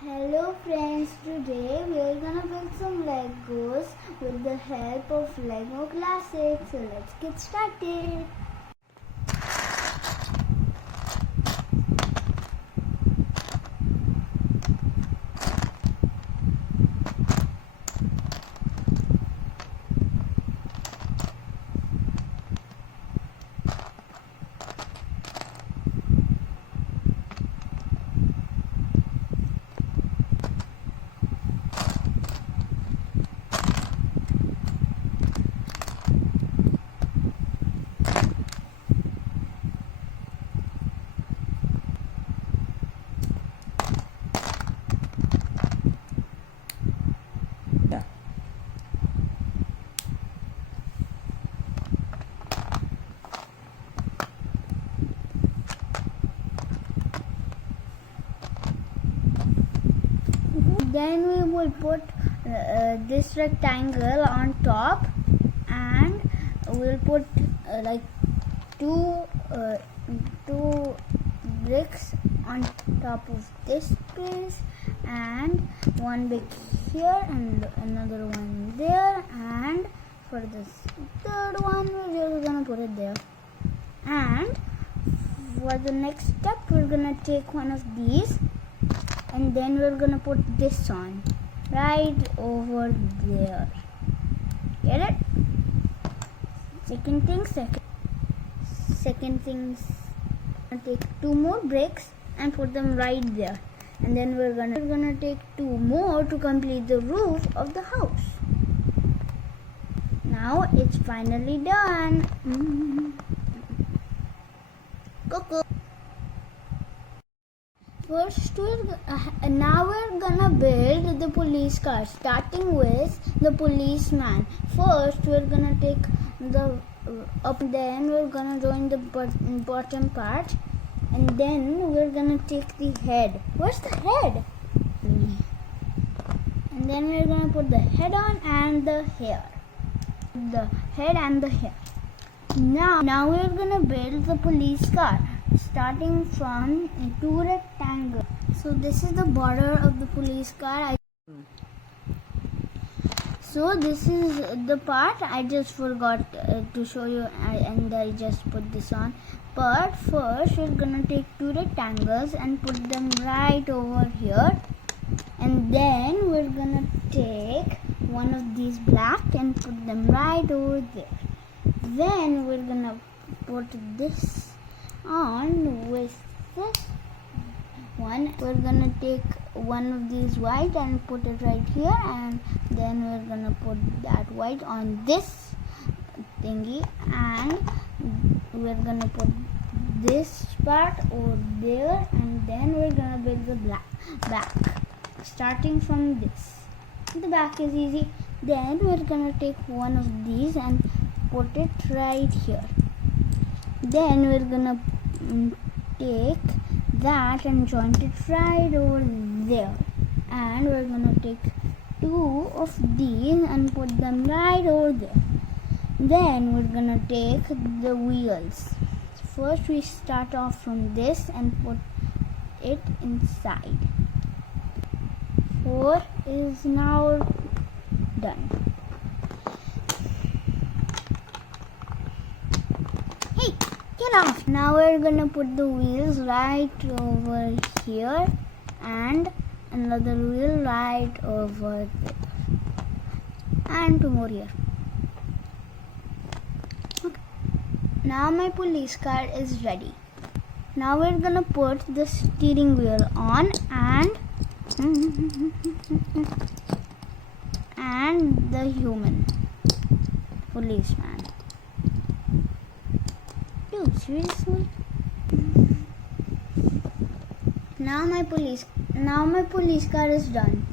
Hello friends, today we are gonna build some Legos with the help of Lego Classics. So let's get started. Then we will put this rectangle on top, and we'll put like two bricks on top of this piece, and one brick here and another one there, and for this third one we're just gonna put it there. And for the next step we're gonna take one of these, and then we're gonna put this on right over there. Get it? Second thing, take two more bricks and put them right there, and then we're gonna take two more to complete the roof of the house. Now it's finally done. Coco. First, now we're gonna build the police car, starting with the policeman. First, we're gonna take the up, then we're gonna join the bottom part, and then we're gonna take the head. Where's the head? And then we're gonna put the head on and the hair. The head and the hair. Now we're gonna build the police car, starting from two rectangles. So this is the border of the police car. So this is the part I just forgot to show you, and I just put this on. But first we're gonna take two rectangles and put them right over here, and then we're gonna take one of these black and put them right over there. Then we're gonna put this on with this one. We're gonna take one of these white and put it right here, and then we're gonna put that white on this thingy, and we're gonna put this part over there, and then we're gonna build the back, starting from this. The back is easy. Then we're gonna take one of these and put it right here. Then we're gonna take that and join it right over there, and we're gonna take two of these and put them right over there. Then we're gonna take the wheels. First we start off from this and put it inside. 4 is now done. Hey, get off! Now we're gonna put the wheels right over here, and another wheel right over there, and two more here. Okay. Now my police car is ready. Now we're gonna put the steering wheel on, and the human policeman. Dude, seriously? Now my police car is done.